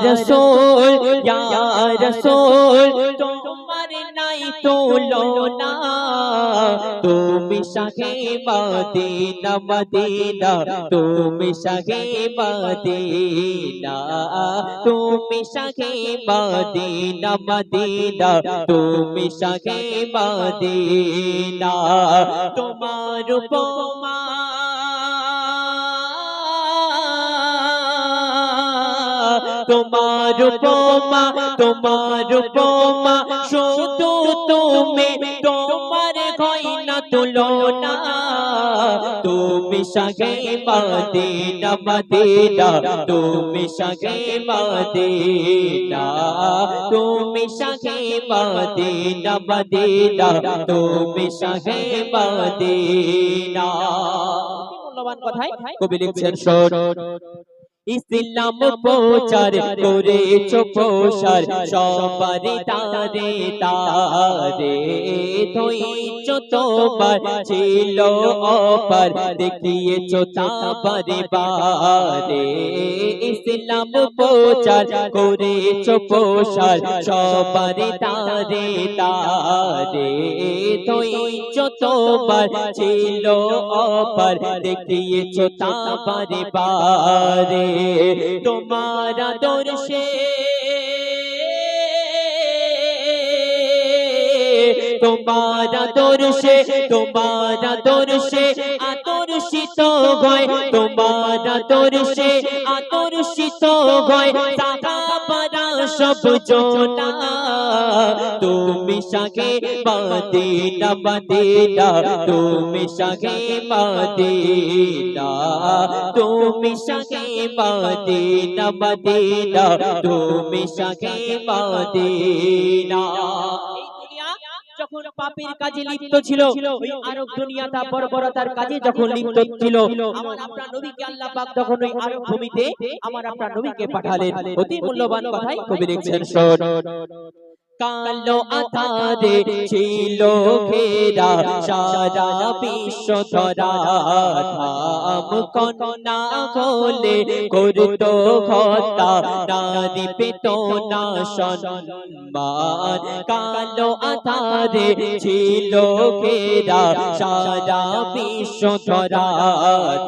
রসূল ইয়া রসূল তোমার নাই তুলনা তুমি শাহে মদিনা মদিনা তুমি শাহে মদিনা তুমি শাহে মদিনা মদিনা তুমি শাহে মদিনা তোমার উপমা তোমার উপমা শুধু তুমি তোমার হয় না তুলনা তুমি শাহে মদিনা মদিনা তুমি শাহে মদিনা তুমি শাহে মদিনা মদিনা তুমি শাহে মদিনা মূল্যবান কথাই কবি লিখছেন শোন ইসলাম প্রচার করেছো প্রসার সবার তারে তারে ধৈর্য তোমার ছিল অপার দেখিয়েছো তাবারে বারে ইসলাম প্রচার করেছো প্রসার সবার তারে তারে ধৈর্য তোমার ছিল অপার দেখিয়েছো তাবারে বারে তোমার আদর্শে তোমার আদর্শে আদর্শিত হয় তোমার আদর্শে আদর্শিত হয় সাহাবারা সব জনা তুমি শাহে মদিনা মদিনা তুমি শাহে মদিনা তুমি শাহে মদিনা মদিনা তুমি শাহে মদিনা যখন পাপের কাজে লিপ্ত ছিল ওই আরব দুনিয়াটা বর্বরতার কাজে যখন লিপ্ত ছিল আমার আপনার নবীকে আল্লাহ পাক তখন ওই আরব ভূমিতে আমার আপনার নবীকে পাঠালেন অতি মূল্যবান কথাই কবি লিখছেন শোন কালো আধারে ছিল ঘেরা সারা বিশ্ব ধরা ধাম কন্যা হলে করতো হত্যা নারী পেত না সম্মান কালো আধারে ছিল ঘেরা সারা বিশ্ব ধরা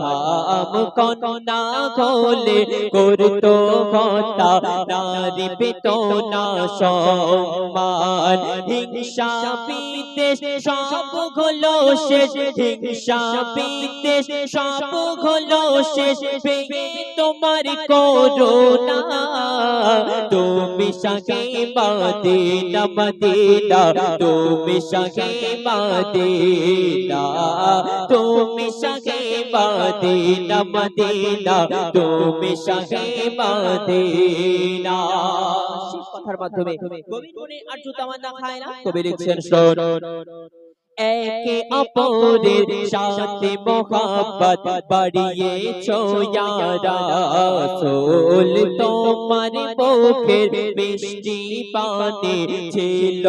ধাম কন্যা হলে করতো হত্যা নারী পেত না সম্মান হিংসা বিদ্বেষ সব হলো শেষ হিংসা বিদ্বেষ সব হলো শেষ ভেঙে তোমার করুণা তুমি শাহে মদিনা মদিনা তুমি শাহে মদিনা তুমি শাহে মদিনা মদিনা তুমি শাহে মদিনা কথার মাধ্যমে কবি কোনে আর জুতামানা খায় না কবি লিখছেন শোন একে অপরের সাথে মোহাব্বত বাড়িয়েছো ইয়া রাসূল তোমার মুখের মিষ্টি পানে ছিল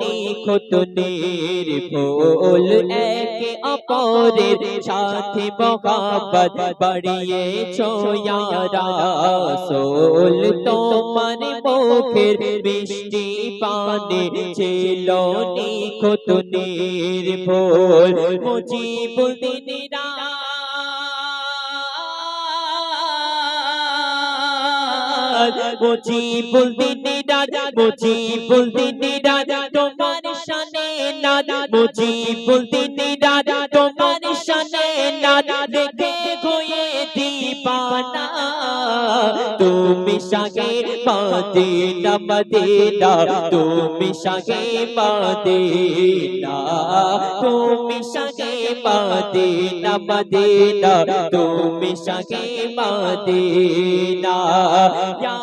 নিখুঁত নির্ভুল একে অপরের সাথে মোহাব্বত বাড়িয়েছো ইয়া রাসূল তোমার মুখের মিষ্টি পানে ছিল নিখুঁত নির্ভুল মুজিবুল দিন মুজিবুল দিন মুজিবুল দিন তোমার শানে নাদ মুজিবুল দিন তোমার শানে নাদ দেখে হয়ে দীপানা তুমি শাহে মদিনা মদিনা তুমি শাহে মদিনা তুমি শাহে মদিনা মদিনা তুমি শাহে মদিনা ইয়া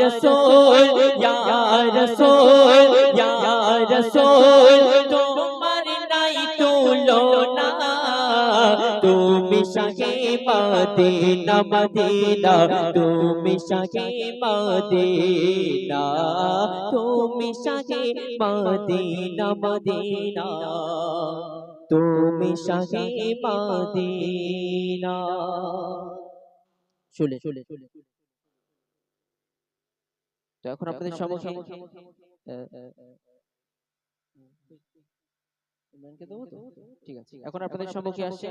রাসূল ইয়া রাসূল ইয়া রাসূল তোমার নাই তুলনা তুমি শাহে মদিনা মদিনা তুমি শাহে মদিনা তুমি শাহে মদিনা মদিনা তুমি শাহে মদিনা শুলে তো এখন আপনাদের সম্মুখে ইমরানকে দেবো তো? ঠিক আছে, এখন আপনাদের সম্মুখে আসছে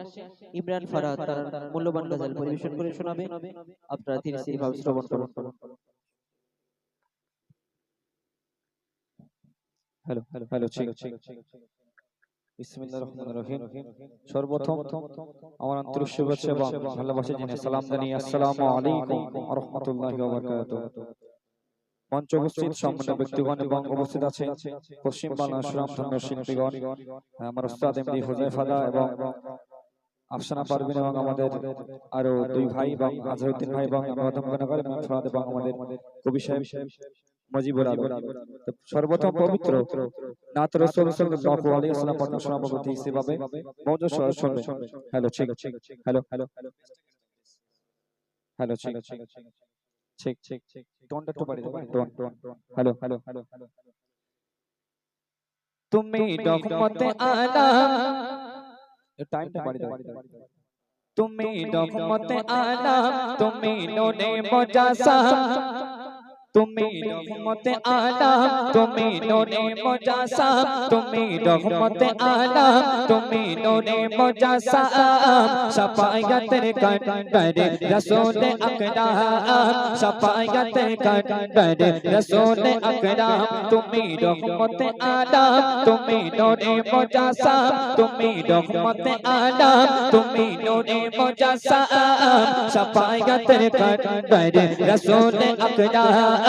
ইমরান ফারাদ, তার মূল্যবান গজল পরিবেশন করে শোনাবে। আপনারা ধীরে ধীরে ভাবে শ্রবণ করুন। হ্যালো হ্যালো হ্যালো, ঠিক ঠিক। বিসমিল্লাহির রহমানির রহিম। সর্বপ্রথম আমার আন্তরিক শুভেচ্ছা এবং ভালোবাসা জানিয়ে সালাম জানিয়ে আসসালামু আলাইকুম ওয়া রাহমাতুল্লাহি ওয়া বারাকাতুহু। মঞ্চ উপস্থিত সম্মানিত ব্যক্তিগণ এবং উপস্থিত আছে পশ্চিম বাংলার সুনামধন্য শিল্পীগণ, আমার উস্তাদ এমডি হুযায়ফা দা এবং আফসানা পারভিন এবং আমাদের আরো দুই ভাই এবং আজহারউদ্দিন ভাই এবং মধ্যমনগর ফারাদ এবং আমাদের কবি সাহেব মজিবুর আলম। সর্বপ্রথম পবিত্র নাত রাসূল সাল্লাল্লাহু আলাইহি ওয়াসাল্লাম পড়া শোনাবো হিসেবে মৌজ শুনবে। হ্যালো ঠিক হ্যালো হ্যালো হ্যালো ঠিক ঠিক ঠিক টোনটা একটু বাড়িয়ে দেবেন, টোন হ্যালো হ্যালো হ্যালো। তুমি রহমতে আলাম, টাইমটা বাড়িয়ে দেবেন। তুমি রহমতে আলাম, তুমি নূরে মুজাসসাম, তুমি রহমতে আলাম, তুমি নূরে মুজাসসাম, তুমি রহমতে আলাম, তুমি নূরে মুজাসসাম, শাফায়াতের কান্ডারে রাসূল আকরাম, শাফায়াতের কান্ডারে রাসূল আকরাম, তুমি রহমতে আলাম, তুমি নূরে মুজাসসাম, তুমি রহমতে আলাম, তুমি নূরে মুজাসসাম, শাফায়াতের কান্ডারে রাসূল আকরাম,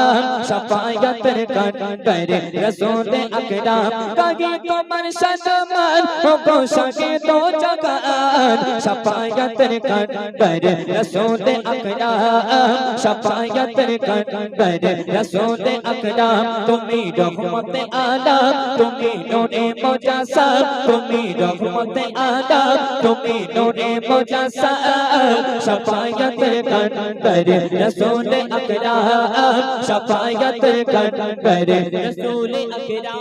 শাফায়াতের কান্ডারে রাসূল আকরাম, কাগে তোমার সম্মান ও গো সাগে দো জাহান, শাফায়াতের কান্ডারে রাসূল আকরাম, শাফায়াতের কান্ডারে রাসূল আকরাম, তুমি রহমতে আলাম, তুমি নূরে মুজাসসাম, তুমি রহমতে আলাম, তুমি নূরে মুজাসসাম, শাফায়াতের কান্ডারে রাসূল আকরাম, শাফায়াতের কান্ডারে রাসূল আকরাম।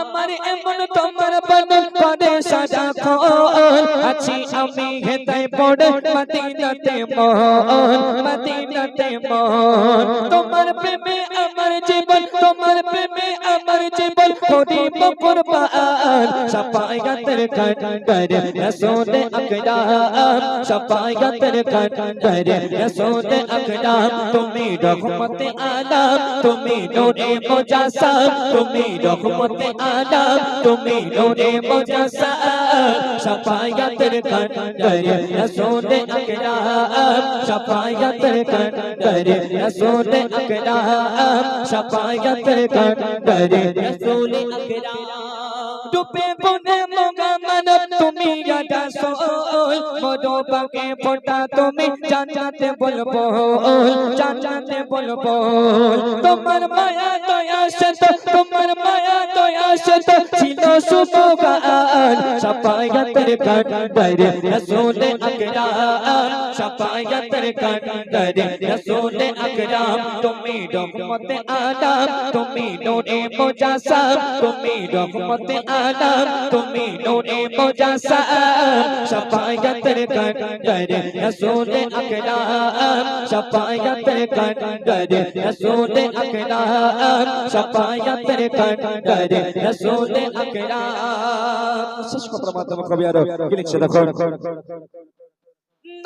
আমার এমন তোমার বদন করে সাজা খোল, আছি আমি হেদায় পড়ে মদিনাতে মন, মদিনাতে মন, তোমার প্রেমে আমার জীবন, তোমার প্রেমে আমার জীবন করিব কুরবান, শাফায়াতের কান্ডারে রাসূল আকরাম, শাফায়াতের কান্ডারে রাসূল আকরাম, তুমি রহমতে আলাম, তুমি নূরে মুজাসসাম, তুমি রহমতে আলাম, তুমি নূরে মুজাসসাম, শাফায়াতের কান্ডারে রাসূল আকরাম, শাফায়াতের কান্ডারে রাসূল আকরাম, শাফায়াতের কান্ডারে রাসূল আকরাম। ডুবে বনে মোগা মানব তুমি রাসূল, মরবাকে ফোটা তুমি জান্নাতে বলবো, জান্নাতে বলবো, তোমার মায়া দয়া সত, তোমার মায়া দয়া সত ছিল সুবহান, শাফায়াতের কান্ডারে রাসূল আকরাম, শাফায়াতের কান্ডারে রাসূল আকরাম, তুমি রহমতে আলাম, তুমি নূরে মুজাসসাম, তুমি রহমতে আলাম, তুমি নূরে মুজাসসাম, শাফায়াতের কান্ডারে রাসূল আকরাম, শাফায়াতের কান্ডারে রাসূল আকরাম, শাফায়াতের কান্ডারে রাসূল আকরাম। শেষ কথার মাধ্যমে কবি আরো কি লিখছে দেখুন।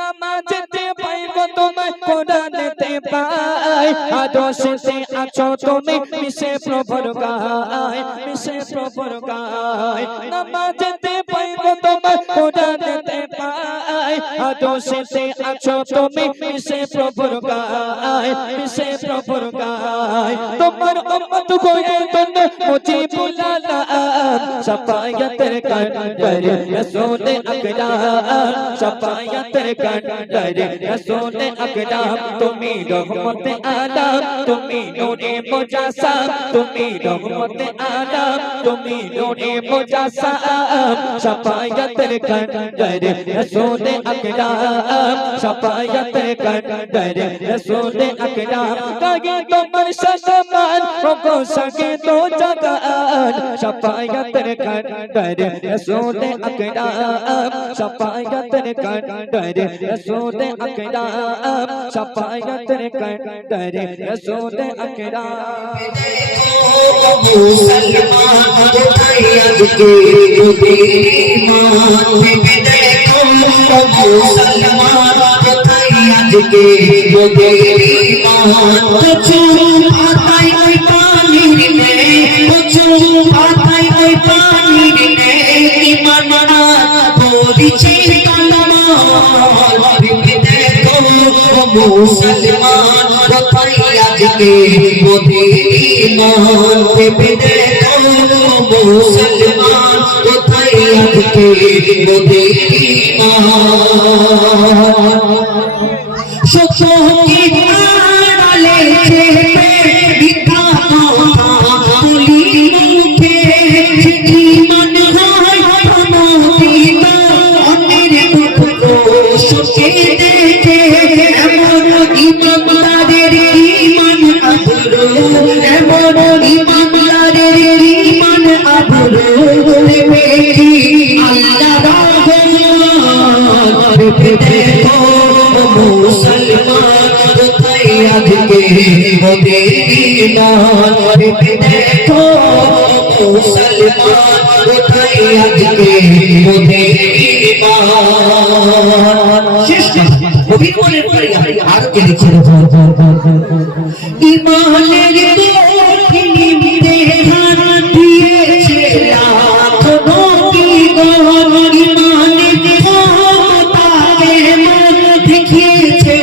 নামাজেতে পাইব তোমায়, কোরআনেতে পাই, আদর্শেতে আছো তুমি মিশে প্রভুর গায়, মিশে প্রভুর গায়, নামাজেতে পাইব তোমায়, কোরআনেতে পাই, আদর্শেতে আছো তুমি মিশে প্রভুর গায়, মিশে প্রভুর গায়, তোমার উম্মত হয়ে তন মুজিবুল আলাম, শাফায়াতের কান্ডারে রাসূল আকরাম, শাফায়াতের কান্ডারে রাসূল আকরাম, তুমি রহমতে আলাম, তুমি নূরে মুজাসসাম, তুমি রহমতে আলাম, তুমি নূরে মুজাসসাম, শাফায়াতের কান্ডারে রাসূল আকরাম, শাফায়াতের কান্ডারে রাসূল আকরাম, কাগে তোমার সম্মান ও গো সাগে দো জাহান, শাফায়াতের कंदर रसूल अकराम शफाअत कंदर रसूल अकराम शफाअत कंदर रसूल अकराम मुसलमान आज के ईमान देखो मुसलमान आज के ईमान कुछ आताई कोई पानी में कुछ आताई कोई पानी में ईमान ना पूरी चीज देखो मुसलमान आज के ईमान देखो मुसलमान आज के ईमान शोखों की डाले पे लिखा बोली मुखे चिट्ठी मन हाय मोदीना मेरे दुख को शोके देखे एमन ईमानदारेर ईमान आबरू एमन ईमानदारेर ईमान आबरू देखी अल्लाह रहमान देखो मुसलमान आज के ईमान देखो मुसलमान आज के ईमान गভীর মনের পরে আর কে লিখে ঈমানের দোখনি দেহান দিয়েছে লাখ নবী গণ ঈমানের ক্ষমতাকে মন দেখিয়েছে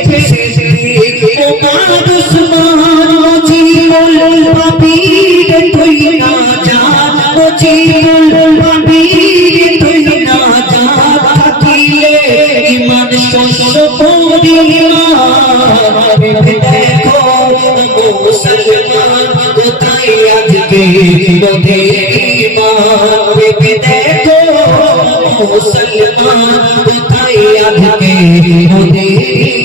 ওমর উসমান জীবন পাপীর তুই না জান ও জীবন পাপীর তুই না জান থাকিলে ঈমান শস্য পরিমাণ দেখো মুসলমান কোথায় আজকে ঈমান দেখো মুসলমান কোথায় আজকে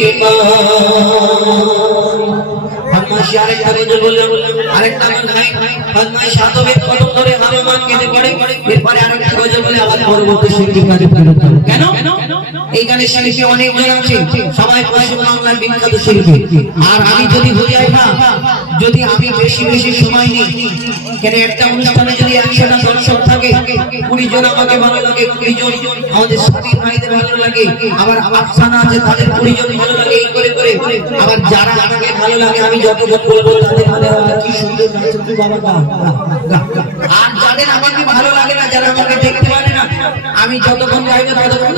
ঈমান আরেকটা গজল বললাম আরেকটা গাই ফজমাই সাতবে কদম ধরে হারমান কেঁদে পড়ে এরপরে আরেকটা গজল বলে আবার পরবর্তী শিল্পী কাজে ফেরত কেন এই গানের শিল্পী অনেক জন আছে সবাই পশ্চিম বাংলার বিখ্যাত শিল্পী আর আমি যদি বুঝাই না যদি আমি বেশি বেশি সময় নিই কেন একটা অনুষ্ঠানে যদি 100টা দর্শক থাকে 20 জন আমাকে ভালো লাগে 20 জন আমাদের সাথী ভাইদের ভালো লাগে আবার আফসানা আছে তাদের 20 জন ভালো লাগে এই করে করে আবার যারা আমাকে ভালো লাগে আমি যতজন বলবো তাদের ভালো লাগে কি সুন্দর নাচে তুই বাবা গা আর যাদের আমাকে ভালো লাগে না যারা আমাকে দেখতে পারে না আমি যতক্ষণ গাইবো ততক্ষণ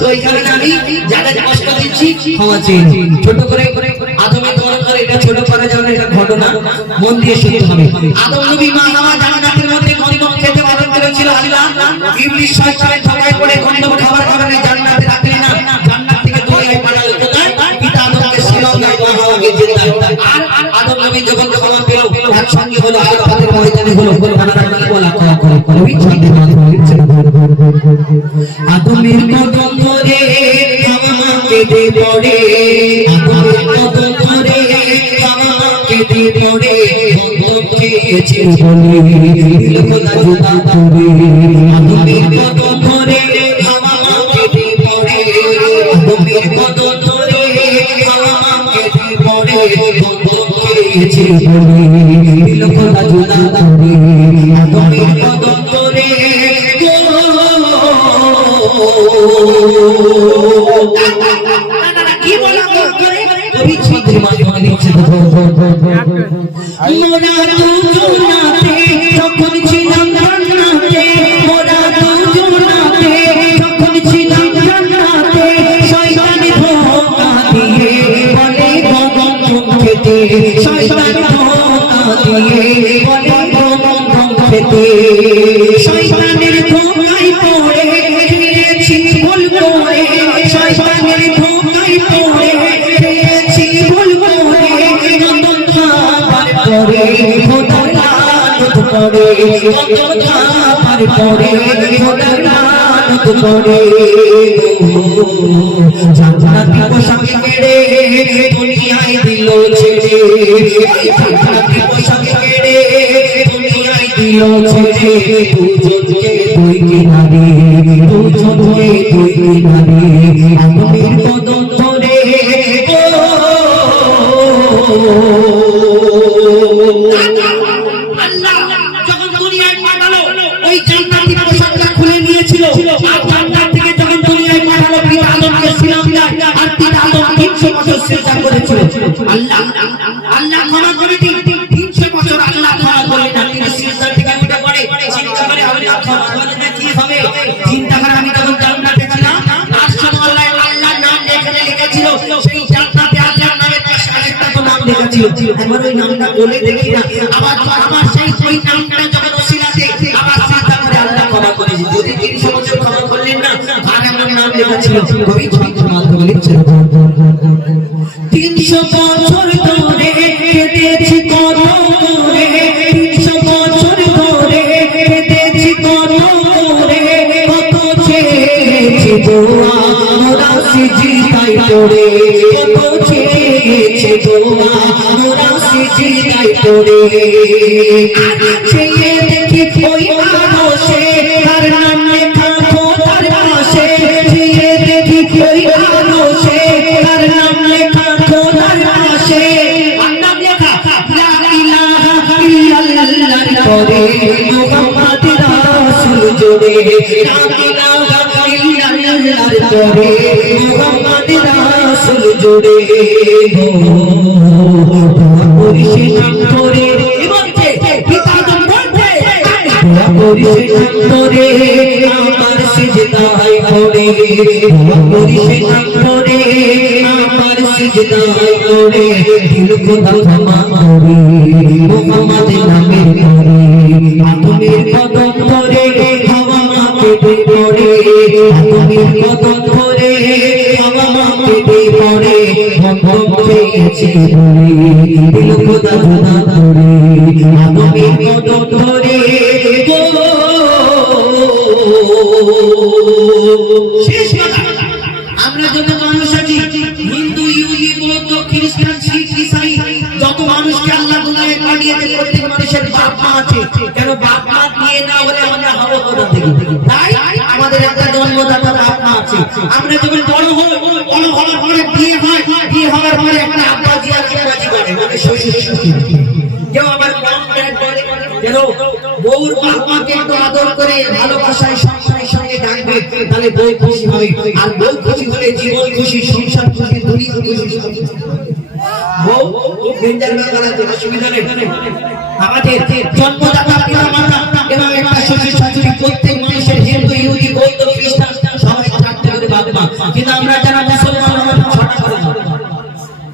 তো এইখানে আমি যাদের কষ্ট দিচ্ছি ক্ষমা চেয়ে ছোট করে আদমের দোয়া করে এটা ছোট করা যাবে এটা ঘটনা মন দিয়ে শুনতে হবে আদম নবী মা হাওয়া জান্নাতের মধ্যে কন্দম খেতে বারণ করেছিল আল্লাহ ইবলিস শয়তানের ঠকায় পড়ে কন্দম খাবার কারণে জান্নাতে রাখলেন না জান্নাত থেকে দৌড়ায় পালালো কোথায় পিতা আদমকে ছিলাম না মা হাওয়াকে জিন্দা আর আদম নবী যখন ক্ষমা পেল একসঙ্গে হলো আরাফাতের ময়দানে হলো ওনারা কি বলা করে আদমের কদম ধরে হাওয়া কেঁদে পড়ে আদমের কদম ধরে হাওয়া কেঁদে পড়ে কদম খেয়েছে বলে দিল খোদা জুদা করে আদমের কদম ধরে হাওয়া কেঁদে পড়ে আদমের কদম ধরে হাওয়া কেঁদে পড়ে কদম খেয়েছে বলে দিল খোদা জুদা করে আদমের কদম ধরে কি বলা করে কবি ছন্দের মাধ্যমে লিখছে মোরা দুজনাতে যখন ছিলাম জান্নাতে মোরা দুজনাতে যখন ছিলাম জান্নাতে শয়তান ধোঁকা দিয়ে বলে গগন খেতে শয়তান ধোঁকা দিয়ে বলে গগন খেতে শয়তানের ধোঁকায় পড়ে ফিরেছি ভুল করে শয়তানের ধোঁকায় পড়ে ফিরেছি ভুল করে কদম খাবার করে খোদা লানত করে কদম খাবার করে খোদা লানত করে জান্নাতি পোশাক কেড়ে দুনিয়ায় দিল ছেড়ে জান্নাতি পোশাক ছিল ছেড়ে দুজনকে দুই কিনারে দুজনকে দুই কিনারে আগুনের কদম ধরে আল্লাহ যখন দুনিয়ায় পাঠালো ওই জান্নাতি পোশাকটা খুলে নিয়েছিল আর জান্নাত থেকে যখন দুনিয়ায় পাঠালো পিতা আদমকে সিনাম দেয় আর পিতা আদম 300 বছর সিজদা করেছিল আল্লাহ আল্লাহ ক্ষমা করে দিন 300 বছর আল্লাহ ক্ষমা করে না তিনি সিজদা থেকে উঠে পড়ে চিন্তা করে আল্লাহ ক্ষমা করে না কি হবে চিন্তা করে আমি যখন জান্নাতে ছিলাম আল্লাহ আল্লাহর নাম এখানে লিখেছিল সেই জান্নাতে আল্লাহর নামের পাশে আরেকটা তো নাম লেখা ছিল আমার ওই নামটা বলে দেখি না আবার আমার সেই ওই নামটা যখন ওসিলাতে আবার চিন্তা করে আল্লাহ ক্ষমা করে যদি 300 বছর ক্ষমা করলেন না আর আমার নাম লেখা ছিল কবি ক্ষমা করে দিচ্ছেন 300 বছর ধরে কেটেছি কত করে 300 বছর ধরে কেটেছি কত করে কত চেয়েছি দোয়া মোরা সিজদাই পড়ে কত চেয়েছি দোয়া মোরা সিজদাই পড়ে চেয়ে দেখি ওই আদর্শে তার নাম লেখা খোদার পাশে চেয়ে দেখি ওই আদর্শে তার নাম লেখা খোদার পাশে নাম লেখা লা ইলাহা ইল্লাল্লাহ পড়ে মুহাম্মদ রাসূল জোড়ে লা ইলাহা ইল্লাল্লাহ পড়ে মুহাম্মদ রাসূল জোড়ে পরিশে নাম করে বলছে পিতা আদম বলছে পরিশে নাম করে আমার সিজদায় পড়ে পরিশে নাম করে আমার সিজদায় পড়ে দিল খোদা ক্ষমা করে মুহাম্মদ নামের পড়ে আদমের কদম ধরে ক্ষমা মাকে পড়ে আদমের কদম ধরে ক্ষমা মাকে পড়ে ভক্ত পেয়েছে বলে দিল খোদা খোদা করে আদমের কদম ধরে শেষ কথা আমরা যত মানুষ আছি হিন্দু ইহুদি বৌদ্ধ খ্রিস্টান শিখ ইসাই যত মানুষকে আল্লাহ দুনিয়ায় পাঠিয়েছে প্রত্যেক মানুষের বাপ মা আছে কেন বাপ মা দিয়ে না হলে আমরা হবো কোথা থেকে তাই আমাদের একটা জন্মদাতা বাপ মা আছে আমরা যখন বড় হওয়ার পরে বিয়ে হওয়ার পরে একটা আব্বাজি আছে বাজি করে মানে শ্বশুর শাশুড়ি কেউ আবার কম করে কেন বউর বাপ মাকে একটু আদর করে ভালোবাসায় সংসারের সঙ্গে ডাকবে তাহলে বউ খুশি হবে আর বউ খুশি হলে জীবন খুশি সংসার খুশি দুনিয়া খুশি বউ খুব ডেঞ্জার ব্যাপার আছে অসুবিধা নেই আমাদের জন্মদাতা পিতা মাতা এবং একটা শ্বশুর শাশুড়ি প্রত্যেক মানুষের হিন্দু ইহুদি বৌদ্ধ খ্রিস্টান সবাই থাকতে হবে বাপ মা কিন্তু আমরা যারা মুসলমান আমরা ছটা করে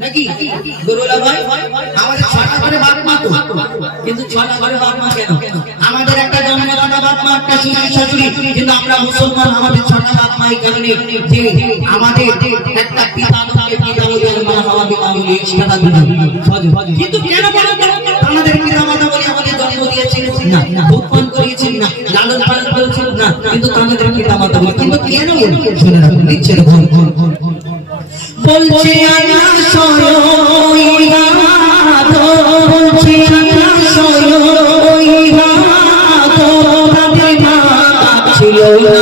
নাকি গুরুলা ভাই আমাদের ছটা করে বাপ মা তো কিন্তু ছটা করে বাপ মা কেন আমাদের একটা জন্মদাতা বাপ মা একটা শ্বশুর শাশুড়ি কিন্তু আমরা মুসলমান আমাদের ছটা বাপ মা এই কারণে যে আমাদের একটা পিতা আদমকে পিতা বলি আর মা হাওয়াকে মা বলি সেটা দিদি কিন্তু কেন বলেন আমাদের পিতা মাতা বলি আমাদের জন্ম দিয়েছেন না ভোগ পান করিয়েছেন না লালন পালন করেছেন না কিন্তু আমাদের পিতা মাতা বলি কিন্তু কেন বলি শুনে রাখুন দিচ্ছে বলছে আল্লাহ সয়ইহাদ বলছে আল্লাহ সয়ইহাদ তাদের মা ছিল না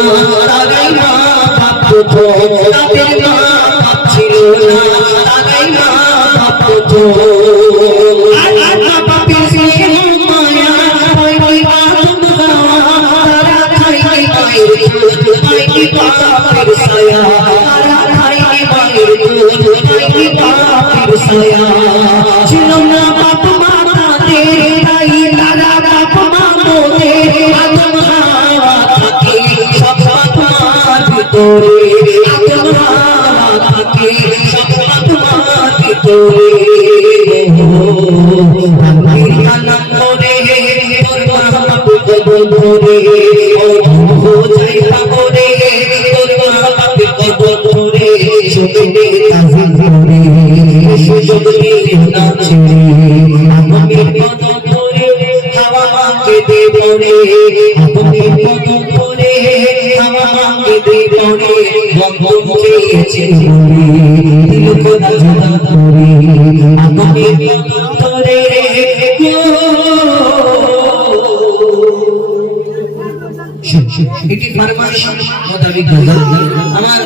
তাদের মা ভাবতো তাদের মা ছিল না তাদের মা ভাবতো আল্লাহ পাপের স্নেহ মায়া ওই আদম হাওয়া তারা খাইতে পায় পাপের ছায়া ছিল না বাপ মাতাদের তাই তারা বাপ মামদের আদম হাওয়া থাকে সব বাপ মার ভিতরে আদম হাওয়া থাকে সব বাপ মার ভিতরে রামের কালাম করে তোর বাপ কবর ধরে ও যাই পাগরে তোর বাপ কবর ধরে শুনে তাজিম করে সুযোগ দিয়ে না ছেড়ে আদমের কদম ধরে হাওয়া মাকে দে পড়ে আদমের কদম ধরে হাওয়া মাকে দে পড়ে বন্ধন চেয়েছে বলে দিল খোদা খোদা করে আদমের কদম ধরে মোতাবিক হবে। আমার